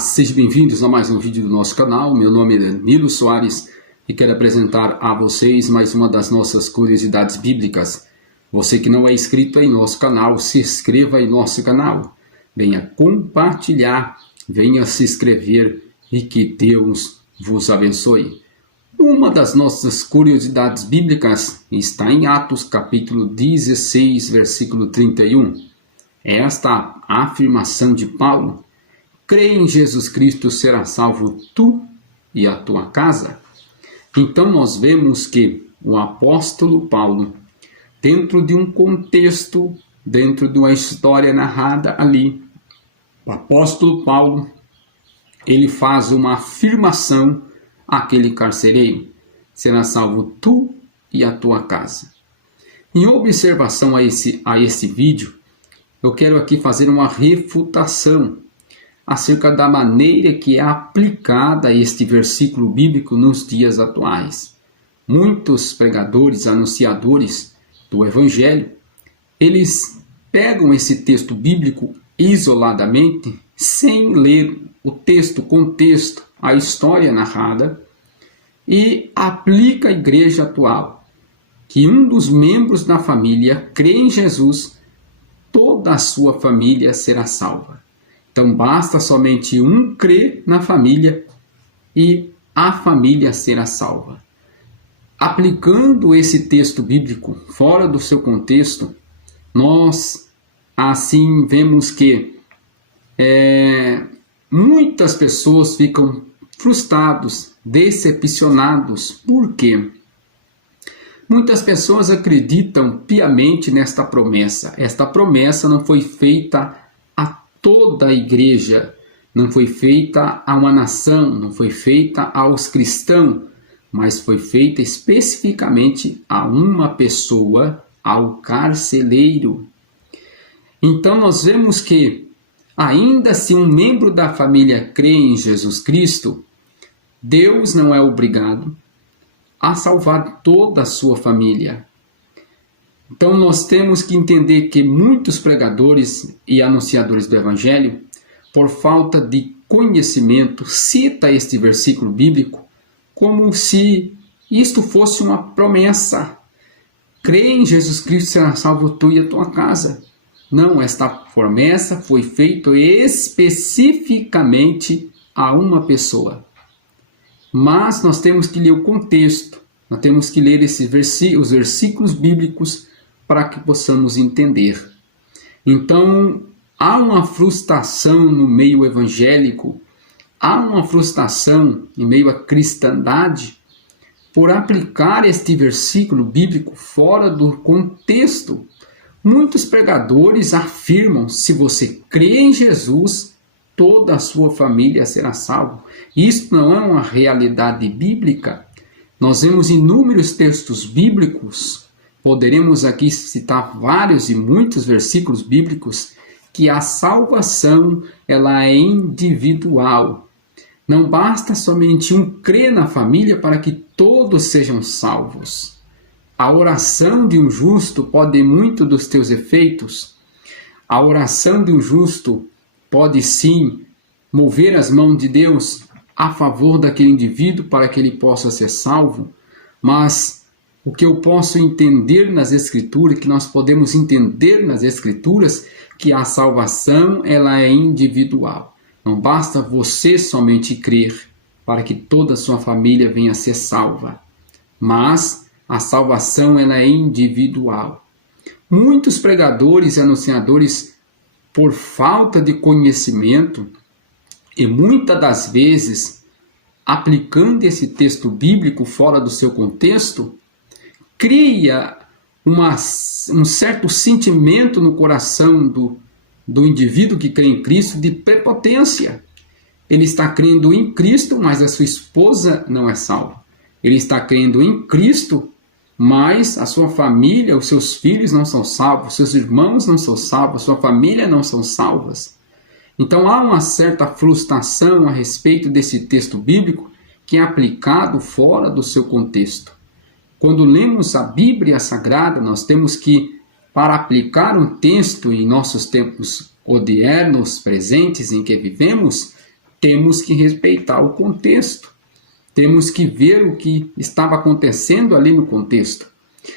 Sejam bem-vindos a mais um vídeo do nosso canal. Meu nome é Danilo Soares e quero apresentar a vocês mais uma das nossas curiosidades bíblicas. Você que não é inscrito em nosso canal, se inscreva em nosso canal. Venha compartilhar, venha se inscrever e que Deus vos abençoe. Uma das nossas curiosidades bíblicas está em Atos capítulo 16, versículo 31. Esta afirmação de Paulo: crê em Jesus Cristo, será salvo tu e a tua casa. Então nós vemos que o apóstolo Paulo, dentro de um contexto, dentro de uma história narrada ali, o apóstolo Paulo, ele faz uma afirmação àquele carcereiro: será salvo tu e a tua casa. Em observação a esse vídeo, eu quero aqui fazer uma refutação acerca da maneira que é aplicada este versículo bíblico nos dias atuais. Muitos pregadores, anunciadores do Evangelho, eles pegam esse texto bíblico isoladamente, sem ler o texto, o contexto, a história narrada, e aplica à igreja atual que um dos membros da família crê em Jesus, toda a sua família será salva. Então basta somente um crer na família e a família será salva. Aplicando esse texto bíblico fora do seu contexto, nós assim vemos que muitas pessoas ficam frustrados, decepcionados. Por quê? Muitas pessoas acreditam piamente nesta promessa. Esta promessa não foi feita a toda a igreja, não foi feita a uma nação, não foi feita aos cristãos, mas foi feita especificamente a uma pessoa, ao carcereiro. Então nós vemos que, ainda se um membro da família crê em Jesus Cristo, Deus não é obrigado a salvar toda a sua família. Então nós temos que entender que muitos pregadores e anunciadores do Evangelho, por falta de conhecimento, cita este versículo bíblico como se isto fosse uma promessa. Crê em Jesus Cristo, será salvo tu e a tua casa. Não, esta promessa foi feita especificamente a uma pessoa. Mas nós temos que ler o contexto, nós temos que ler os versículos bíblicos para que possamos entender. Então, há uma frustração no meio evangélico, há uma frustração em meio à cristandade por aplicar este versículo bíblico fora do contexto. Muitos pregadores afirmam: se você crê em Jesus, toda a sua família será salva. Isso não é uma realidade bíblica. Nós vemos inúmeros textos bíblicos, poderemos aqui citar vários e muitos versículos bíblicos, que a salvação ela é individual. Não basta somente um crer na família para que todos sejam salvos. A oração de um justo pode ter muito dos teus efeitos. A oração de um justo pode sim mover as mãos de Deus a favor daquele indivíduo para que ele possa ser salvo, mas o que eu posso entender nas Escrituras, que nós podemos entender nas Escrituras, que a salvação ela é individual. Não basta você somente crer para que toda a sua família venha a ser salva, mas a salvação ela é individual. Muitos pregadores e anunciadores, por falta de conhecimento, e muitas das vezes aplicando esse texto bíblico fora do seu contexto, cria um certo sentimento no coração do indivíduo que crê em Cristo de prepotência. Ele está crendo em Cristo, mas a sua esposa não é salva. Ele está crendo em Cristo, mas a sua família, os seus filhos não são salvos, seus irmãos não são salvos, sua família não são salvas. Então há uma certa frustração a respeito desse texto bíblico que é aplicado fora do seu contexto. Quando lemos a Bíblia Sagrada, nós temos que, para aplicar um texto em nossos tempos modernos, presentes em que vivemos, temos que respeitar o contexto. Temos que ver o que estava acontecendo ali no contexto.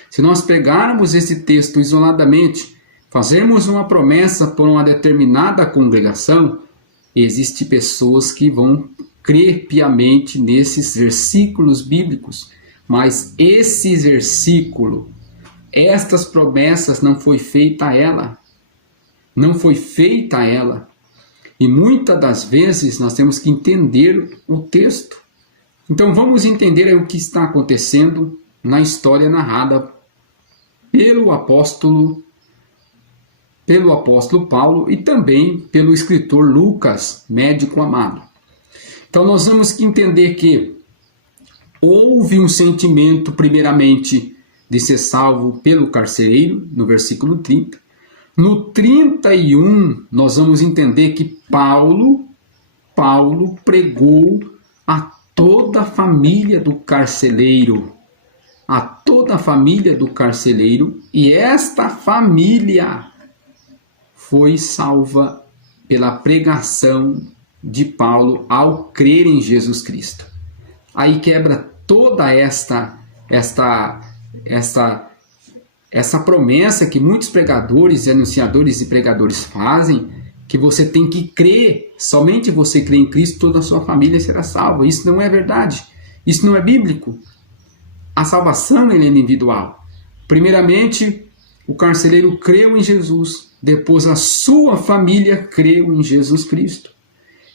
Se nós pegarmos esse texto isoladamente, fazermos uma promessa por uma determinada congregação, existem pessoas que vão crer piamente nesses versículos bíblicos, mas esse versículo, estas promessas não foi feita a ela. Não foi feita a ela. E muitas das vezes nós temos que entender o texto. Então vamos entender o que está acontecendo na história narrada pelo apóstolo Paulo e também pelo escritor Lucas, médico amado. Então nós vamos que entender que houve um sentimento primeiramente de ser salvo pelo carcereiro, no versículo 30. No 31, nós vamos entender que Paulo pregou a toda a família do carcereiro. A toda a família do carcereiro. E esta família foi salva pela pregação de Paulo ao crer em Jesus Cristo. Aí quebra toda essa promessa que muitos pregadores, anunciadores e pregadores fazem, que você tem que crer, somente você crê em Cristo, toda a sua família será salva. Isso não é verdade, isso não é bíblico. A salvação é individual. Primeiramente, o carcereiro creu em Jesus, depois a sua família creu em Jesus Cristo.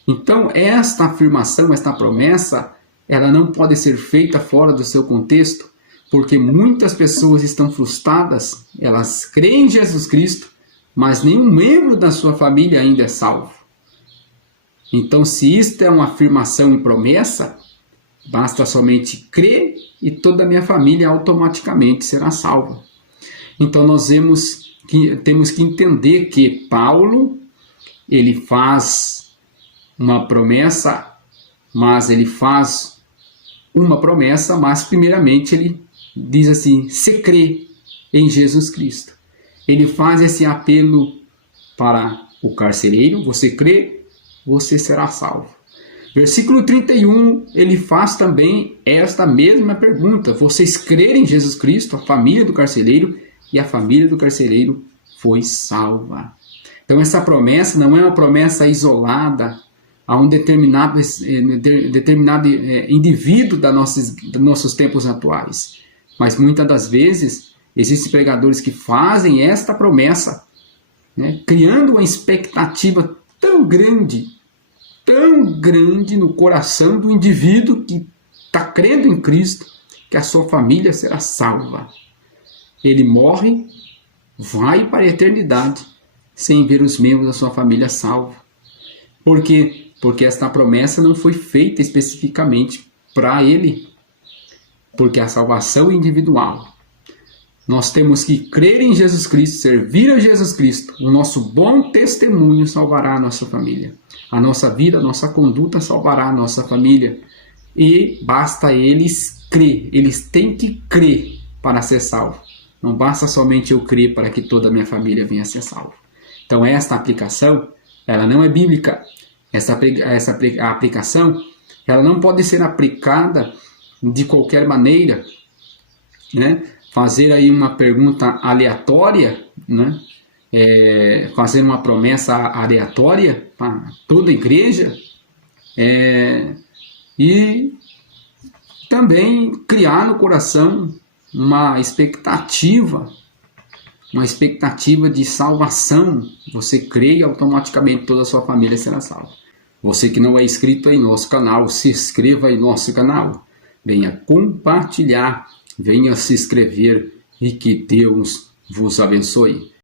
Então, esta afirmação, esta promessa, ela não pode ser feita fora do seu contexto, porque muitas pessoas estão frustradas, elas creem em Jesus Cristo, mas nenhum membro da sua família ainda é salvo. Então, se isto é uma afirmação e promessa, basta somente crer e toda a minha família automaticamente será salva. Então, nós temos que entender que Paulo, ele faz uma promessa, mas primeiramente ele diz assim, se crê em Jesus Cristo. Ele faz esse apelo para o carcereiro, você crê, você será salvo. Versículo 31, ele faz também esta mesma pergunta, vocês crerem em Jesus Cristo, a família do carcereiro, e a família do carcereiro foi salva. Então essa promessa não é uma promessa isolada a um determinado indivíduo dos nossos tempos atuais. Mas muitas das vezes existem pregadores que fazem esta promessa, né, criando uma expectativa tão grande no coração do indivíduo que está crendo em Cristo, que a sua família será salva. Ele morre, vai para a eternidade, sem ver os membros da sua família salvos. Por quê? Porque esta promessa não foi feita especificamente para ele, porque a salvação é individual. Nós temos que crer em Jesus Cristo, servir a Jesus Cristo. O nosso bom testemunho salvará a nossa família. A nossa vida, a nossa conduta salvará a nossa família. E basta eles crer. Eles têm que crer para ser salvo. Não basta somente eu crer para que toda a minha família venha a ser salva. Então esta aplicação, ela não é bíblica. A aplicação, ela não pode ser aplicada de qualquer maneira, né? Fazer aí uma pergunta aleatória, né? Fazer uma promessa aleatória para toda a igreja, e também criar no coração uma expectativa de salvação. Você crê e automaticamente toda a sua família será salva. Você que não é inscrito em nosso canal, se inscreva em nosso canal. Venha compartilhar, venha se inscrever e que Deus vos abençoe.